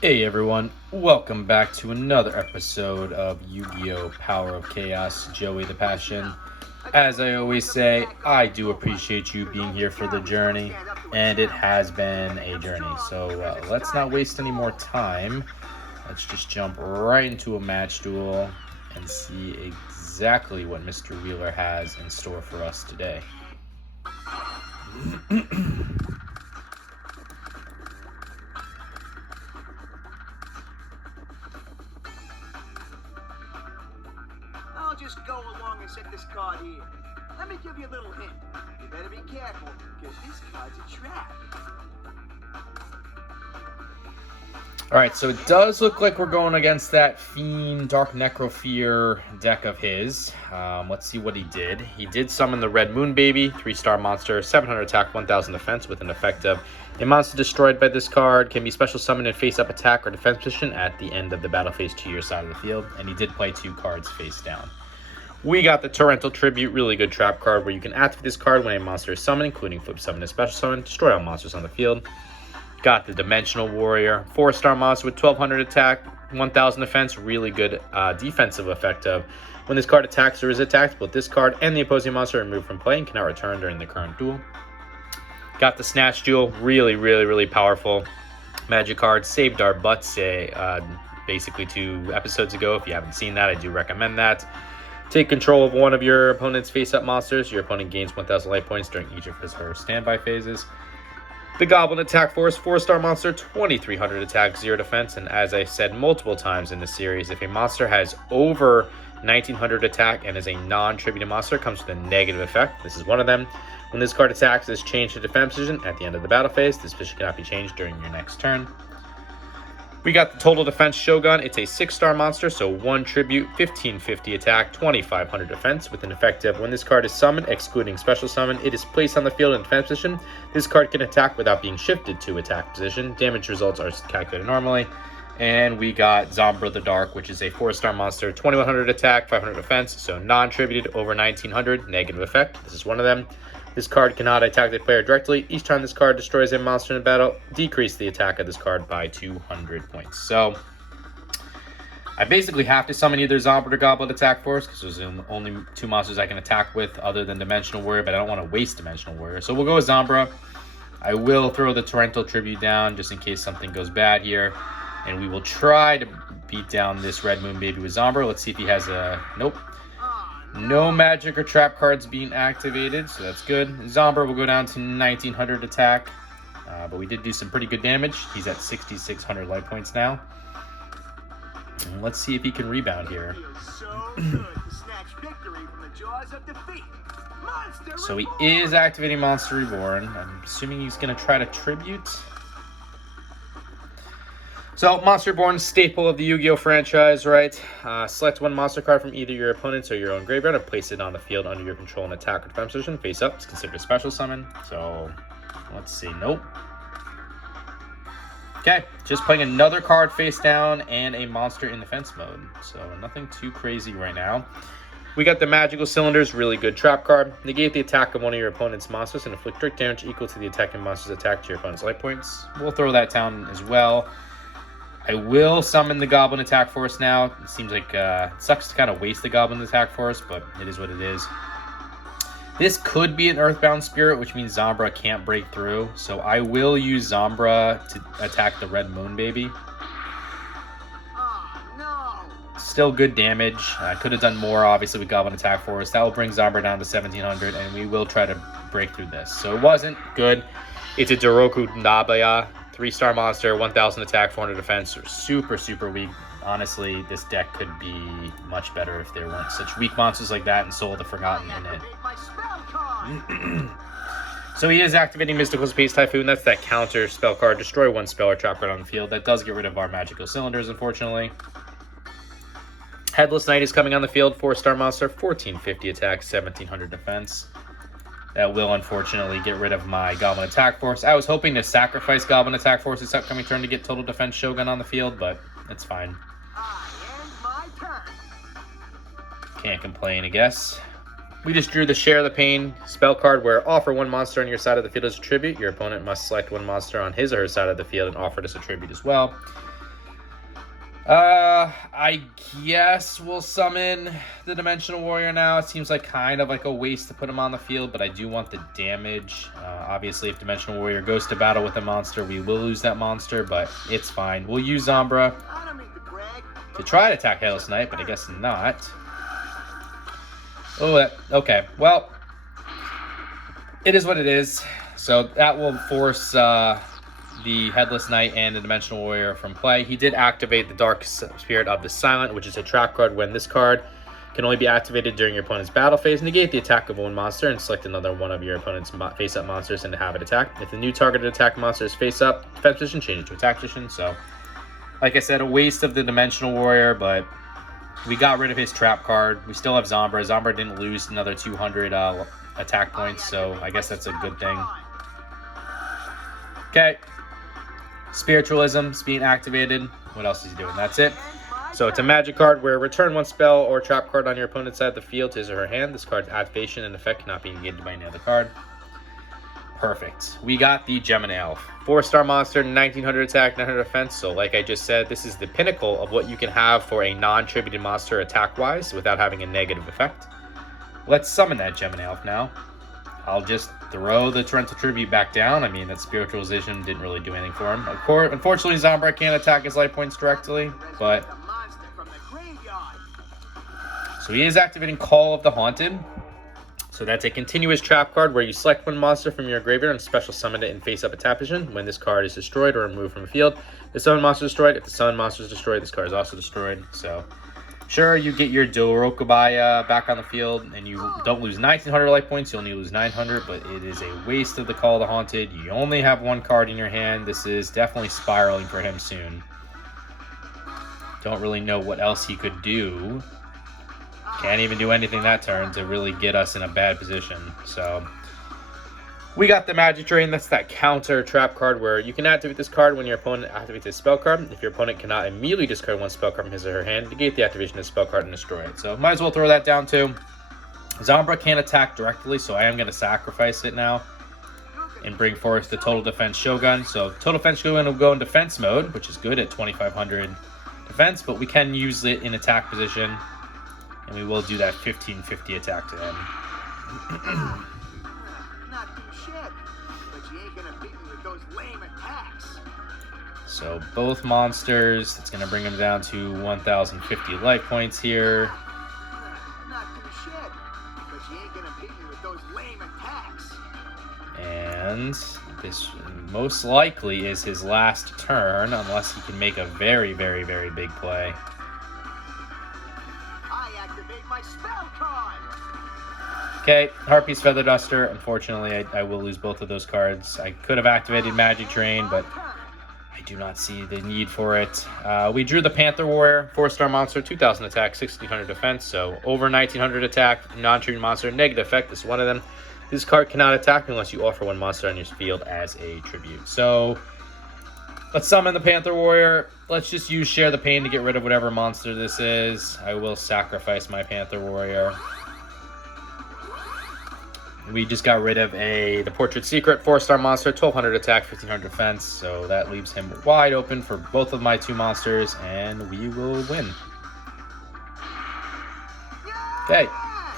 Hey everyone, welcome back to another episode of Yu-Gi-Oh! Power of Chaos, Joey the Passion. As I always say, I do appreciate you being here for the journey, and it has been a journey. So let's not waste any more time. Let's just jump right into a match duel and see exactly what Mr. Wheeler has in store for us today. I'll just go along and set this card here. Let me give you a little hint. You better be careful, because this card's a trap. Alright, so it does look like we're going against that Fiend Dark Necrofear deck of his. Let's see what he did. He did summon the Red Moon Baby, 3-star monster, 700 attack, 1000 defense with an effect of a monster destroyed by this card can be special summoned in face-up attack or defense position at the end of the battle phase to your side of the field. And he did play 2 cards face down. We got the Torrential Tribute, really good trap card where you can activate this card when a monster is summoned, including flip summon and special summon, destroy all monsters on the field. Got the Dimensional Warrior, 4-star monster with 1200 attack, 1000 defense, really good defensive effect of when this card attacks or is attacked, both this card and the opposing monster are removed from play and cannot return during the current duel. Got the Snatch Duel, really powerful magic card, saved our butts basically 2 episodes ago. If you haven't seen that, I do recommend that. Take control of one of your opponent's face-up monsters. Your opponent gains 1000 life points during each of his or her standby phases. The Goblin Attack Force, 4-star monster, 2300 attack, 0 defense, and as I said multiple times in this series, if a monster has over 1900 attack and is a non-tributed monster, it comes with a negative effect. This is one of them. When this card attacks, it is changed to defense position at the end of the battle phase. This position cannot be changed during your next turn. We got the Total Defense Shogun. It's a 6-star monster, so 1 tribute, 1550 attack, 2500 defense, with an effect of when this card is summoned, excluding special summon, it is placed on the field in defense position. This card can attack without being shifted to attack position. Damage results are calculated normally. And we got Zombra the Dark, which is a 4-star monster, 2100 attack, 500 defense, so non-tributed, over 1900, negative effect. This is one of them. This card cannot attack the player directly. Each time this card destroys a monster in battle, decrease the attack of this card by 200 points. So, I basically have to summon either Zombra or Goblin Attack Force, because those are the only 2 monsters I can attack with other than Dimensional Warrior, but I don't want to waste Dimensional Warrior. So we'll go with Zombra. I will throw the Torrential Tribute down, just in case something goes bad here. And we will try to beat down this Red Moon Baby with Zombra. Let's see if he has a... Nope. No magic or trap cards being activated, so that's good. Zombra will go down to 1900 attack, but we did do some pretty good damage. He's at 6600 life points now. And let's see if he can rebound here. So he is activating Monster Reborn. I'm assuming he's going to try to tribute. So, Monster Reborn, staple of the Yu-Gi-Oh! Franchise, right? Select 1 monster card from either your opponent's or your own graveyard and place it on the field under your control and attack or defense position. Face up, it's considered a special summon. So, let's see. Nope. Okay, just playing another card face down and a monster in defense mode. So, nothing too crazy right now. We got the Magical Cylinders, really good trap card. Negate the attack of one of your opponent's monsters and inflict direct damage equal to the attacking monster's attack to your opponent's life points. We'll throw that down as well. I will summon the Goblin Attack Force now. It seems like it sucks to kind of waste the Goblin Attack Force, but it is what it is. This could be an Earthbound Spirit, which means Zombra can't break through. So I will use Zombra to attack the Red Moon Baby. Still good damage. I could have done more, obviously, with Goblin Attack Force. That will bring Zombra down to 1700, and we will try to break through this. So it wasn't good. It's a Doroku Nabaya. 3-star monster, 1000 attack, 400 defense. Super weak. Honestly, this deck could be much better if there weren't such weak monsters like that and Soul of the Forgotten in it. So he is activating Mystical Space Typhoon. That's that counter spell card. Destroy 1 spell or trap card on the field. That does get rid of our Magical Cylinders, unfortunately. Headless Knight is coming on the field. 4-star monster, 1450 attack, 1700 defense. That will, unfortunately, get rid of my Goblin Attack Force. I was hoping to sacrifice Goblin Attack Force this upcoming turn to get Total Defense Shogun on the field, but it's fine. Can't complain, I guess. We just drew the Share the Pain spell card where offer 1 monster on your side of the field as a tribute. Your opponent must select 1 monster on his or her side of the field and offer it as a tribute as well. I guess we'll summon the Dimensional Warrior now. It seems like kind of like a waste to put him on the field, but I do want the damage. Obviously, if Dimensional Warrior goes to battle with a monster, we will lose that monster, but it's fine. We'll use Zombra to try to attack Headless Knight, but I guess not. Oh, okay. Well, it is what it is. So that will force the Headless Knight and the Dimensional Warrior from play. He did activate the Dark Spirit of the Silent, which is a trap card. When this card can only be activated during your opponent's battle phase, negate the attack of one monster and select another one of your opponent's face-up monsters and to have it attack. If the new targeted attack monster is face-up defense position, change it to attack position. So, like I said, a waste of the Dimensional Warrior, but we got rid of his trap card. We still have Zombra. Zombra didn't lose another 200 attack points, so I guess that's a good thing. Okay. Spiritualism's being activated. What else is he doing? That's it. So it's a magic card where return one spell or trap card on your opponent's side of the field to his or her hand. This card's activation and effect cannot be negated by any other card. Perfect. We got the Gemini Elf. 4-star monster, 1900 attack, 900 defense. So like I just said, this is the pinnacle of what you can have for a non-tributed monster attack-wise without having a negative effect. Let's summon that Gemini Elf now. I'll just throw the Torrential Tribute back down. I mean, that Spiritualization didn't really do anything for him. Of course, unfortunately, Zombra can't attack his life points directly, but... So he is activating Call of the Haunted. So that's a continuous trap card where you select one monster from your graveyard and special summon it in face-up attack position. When this card is destroyed or removed from the field, the summon monster is destroyed. If the summon monster is destroyed, this card is also destroyed. So... Sure, you get your Dorokubai back on the field, and you don't lose 1,900 life points. You only lose 900, but it is a waste of the Call of the Haunted. You only have one card in your hand. This is definitely spiraling for him soon. Don't really know what else he could do. Can't even do anything that turn to really get us in a bad position. So... We got the Magic Drain. That's that counter trap card where you can activate this card when your opponent activates a spell card. If your opponent cannot immediately discard one spell card from his or her hand, negate the activation of the spell card and destroy it. So might as well throw that down too. Zombra can't attack directly, so I am going to sacrifice it now and bring forth the Total Defense Shogun. So Total Defense Shogun will go in defense mode, which is good at 2,500 defense, but we can use it in attack position, and we will do that 1550 attack to him. So both monsters, it's going to bring them down to 1,050 life points here. And this most likely is his last turn, unless he can make a very, very, very big play. Okay, Harpy's Feather Duster. Unfortunately, I will lose both of those cards. I could have activated Magic Drain, but I do not see the need for it. We drew the Panther Warrior, 4-star monster, 2,000 attack, 1,600 defense. So over 1,900 attack, non-tribute monster, negative effect. This is one of them. This card cannot attack unless you offer one monster on your field as a tribute. So let's summon the Panther Warrior. Let's just use Share the Pain to get rid of whatever monster this is. I will sacrifice my Panther Warrior. We just got rid of the Portrait Secret, 4-star monster, 1,200 attack, 1,500 defense. So that leaves him wide open for both of my two monsters, and we will win. Okay,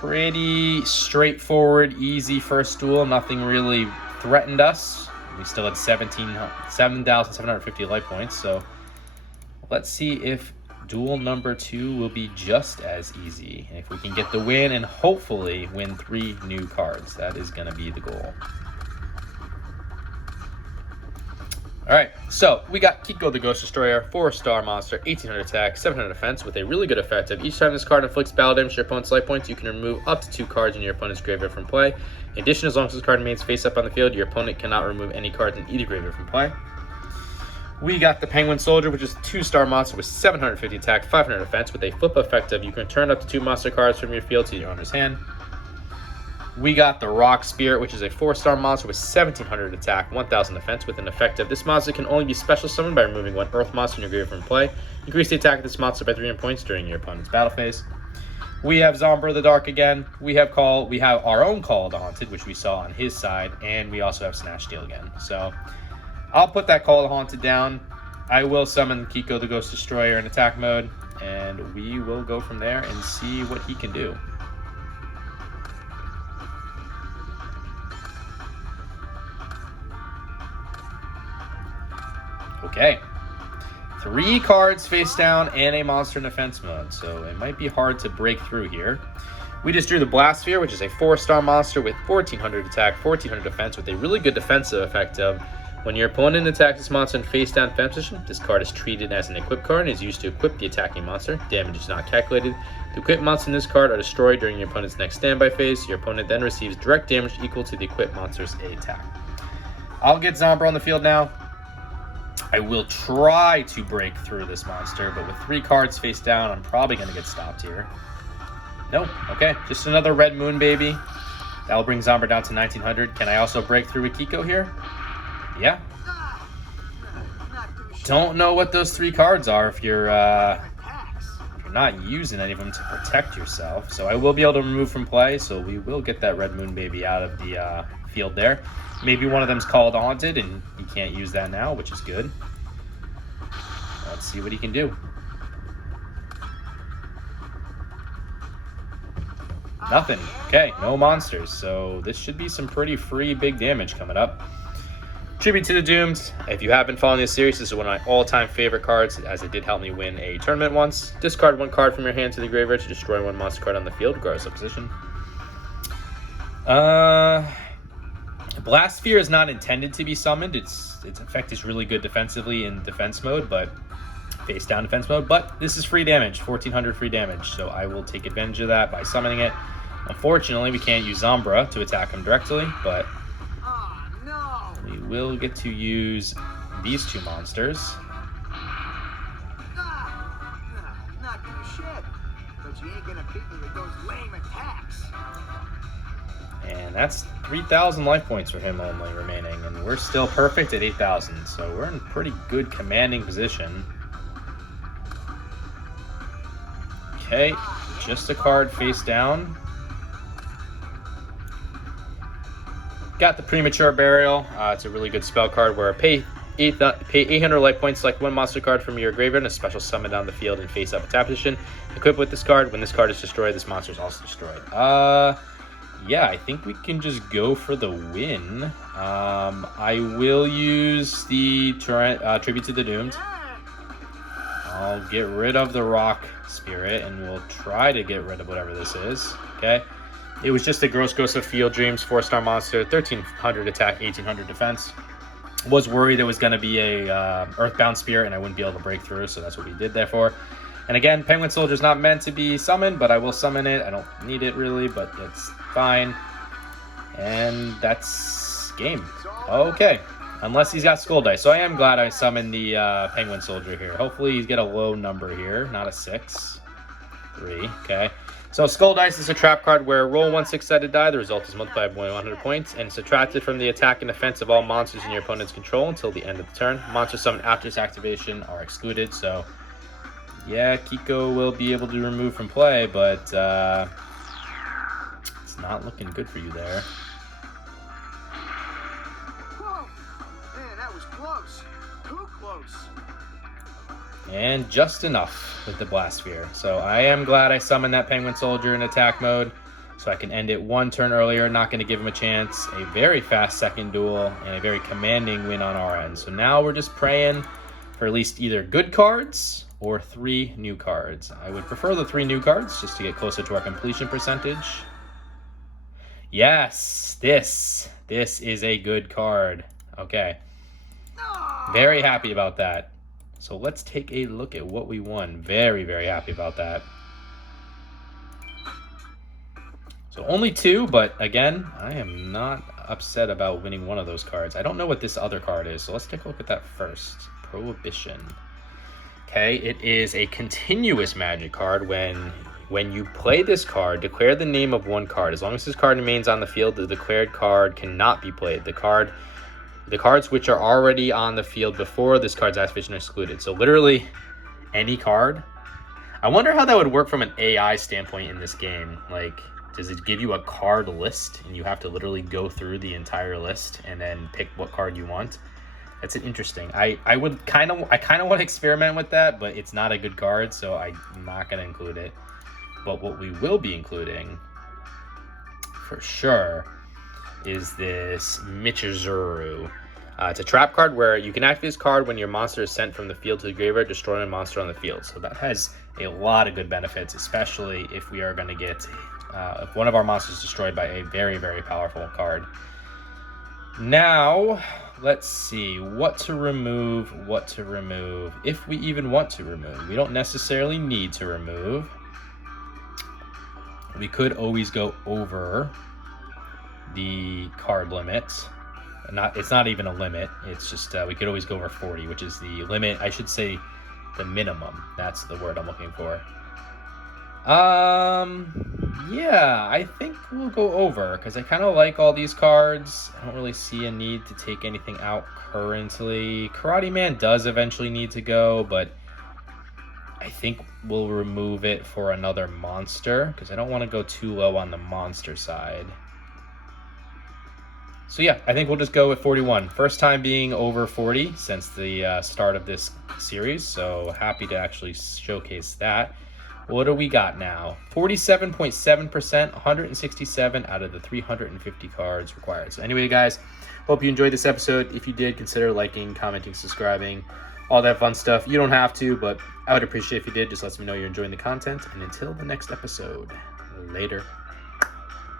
pretty straightforward, easy first duel. Nothing really threatened us. We still had 7,750 life points. So let's see if duel number 2 will be just as easy. And if we can get the win and hopefully win 3 new cards, that is going to be the goal. Alright, so we got Kiko the Ghost Destroyer, 4-star monster, 1,800 attack, 700 defense, with a really good effect of each time this card inflicts battle damage to your opponent's life points, you can remove up to 2 cards in your opponent's graveyard from play. In addition, as long as this card remains face up on the field, your opponent cannot remove any cards in either graveyard from play. We got the Penguin Soldier, which is a 2-star monster with 750 attack, 500 defense, with a flip effect of you can return up to 2 monster cards from your field to your owner's hand. We got the Rock Spirit, which is a 4-star monster with 1,700 attack, 1,000 defense, with an effect of this monster can only be special summoned by removing 1 Earth monster in your graveyard from play. Increase the attack of this monster by 300 points during your opponent's battle phase. We have Zombra the Dark again. We have our own Call of the Haunted, which we saw on his side, and we also have Snatch Steal again. So I'll put that Call of the Haunted down. I will summon Kiko the Ghost Destroyer in attack mode, and we will go from there and see what he can do. Okay. 3 cards face down and a monster in defense mode, so it might be hard to break through here. We just drew the Blast Sphere, which is a 4-star monster with 1400 attack, 1400 defense, with a really good defensive effect of when your opponent attacks this monster in face down defense position, this card is treated as an equip card and is used to equip the attacking monster. Damage is not calculated. The equipped monsters in this card are destroyed during your opponent's next standby phase. Your opponent then receives direct damage equal to the equipped monster's attack. I'll get Zombra on the field now. I will try to break through this monster, but with 3 cards face down, I'm probably going to get stopped here. Nope. Okay, just another Red Moon baby. That'll bring Zombra down to 1900. Can I also break through with Kiko here? Yeah. Don't know what those 3 cards are if you're not using any of them to protect yourself. So I will be able to remove from play, so we will get that Red Moon baby out of the field there. Maybe one of them's called Haunted, and he can't use that now, which is good. Let's see what he can do. Nothing. Okay, no monsters. So this should be some pretty free big damage coming up. Tribute to the Doomed. If you have been following this series, this is one of my all-time favorite cards, as it did help me win a tournament once. Discard 1 card from your hand to the graveyard to destroy 1 monster card on the field, regardless of position. Blast Sphere is not intended to be summoned. Its effect is really good defensively in defense mode, but face down defense mode. But this is free damage, 1400 free damage, so I will take advantage of that by summoning it. Unfortunately, we can't use Zombra to attack him directly, but we will get to use these 2 monsters. Not gonna shed, but you ain't gonna beat me with those lame attacks. And that's 3,000 life points for him only remaining, and we're still perfect at 8,000, so we're in pretty good commanding position. Okay, just a card face down. Got the Premature Burial. It's a really good spell card where pay 800 life points, select 1 monster card from your graveyard and a special summon down the field in face up attack position. Equip with this card. When this card is destroyed, this monster is also destroyed. Yeah, I think we can just go for the win. I will use the Tribute to the Doomed. I'll get rid of the Rock Spirit, and we'll try to get rid of whatever this is. Okay. It was just a Gross Ghost of Field Dreams 4-star monster, 1300 attack, 1800 defense. Was worried it was going to be a Earthbound Spirit, and I wouldn't be able to break through, so that's what we did there for. And again, Penguin Soldier's not meant to be summoned, but I will summon it. I don't need it really, but it's fine. And that's game. Okay. Unless he's got Skull Dice. So I am glad I summoned the Penguin Soldier here. Hopefully he's got a low number here, not a 6. 3, okay. So Skull Dice is a trap card where roll 1 6-sided die. The result is multiplied by 100 points and subtracted from the attack and defense of all monsters in your opponent's control until the end of the turn. Monsters summoned after its activation are excluded. So yeah, Kiko will be able to remove from play, but it's not looking good for you there. Whoa, man, that was close. Too close. And just enough with the Blast Sphere. So I am glad I summoned that Penguin Soldier in attack mode, so I can end it 1 turn earlier. Not going to give him a chance. A very fast second duel and a very commanding win on our end. So now we're just praying for at least either good cards or 3 new cards. I would prefer the 3 new cards just to get closer to our completion percentage. Yes, this is a good card. Okay. Very happy about that. So let's take a look at what we won. Very, very happy about that. So only 2, but again, I am not upset about winning one of those cards. I don't know what this other card is, so let's take a look at that first. Prohibition. Okay, it is a continuous magic card. When you play this card, declare the name of 1 card. As long as this card remains on the field, the declared card cannot be played. The cards which are already on the field before this card's activation are excluded. So literally any card. I wonder how that would work from an AI standpoint in this game. Like, does it give you a card list and you have to literally go through the entire list and then pick what card you want? That's an interesting. I kind of want to experiment with that, but it's not a good card, so I'm not going to include it. But what we will be including, for sure, is this Michizuru. It's a trap card where you can activate this card when your monster is sent from the field to the graveyard, destroying a monster on the field. So that has a lot of good benefits, especially if we are going to get if one of our monsters is destroyed by a very, very powerful card. Now, let's see what to remove, if we even want to remove. We don't necessarily need to remove. We could always go over the card limit. It's not even a limit. It's just we could always go over 40, which is the limit. I should say the minimum. That's the word I'm looking for. Yeah, I think we'll go over because I kind of like all these cards. I don't really see a need to take anything out currently. Karate Man does eventually need to go, but I think we'll remove it for another monster because I don't want to go too low on the monster side. So yeah, I think we'll just go with 41. First time being over 40 since the start of this series, so happy to actually showcase that. What do we got now? 47.7%, 167 out of the 350 cards required. So anyway, guys, hope you enjoyed this episode. If you did, consider liking, commenting, subscribing, all that fun stuff. You don't have to, but I would appreciate if you did. Just lets me know you're enjoying the content. And until the next episode, later.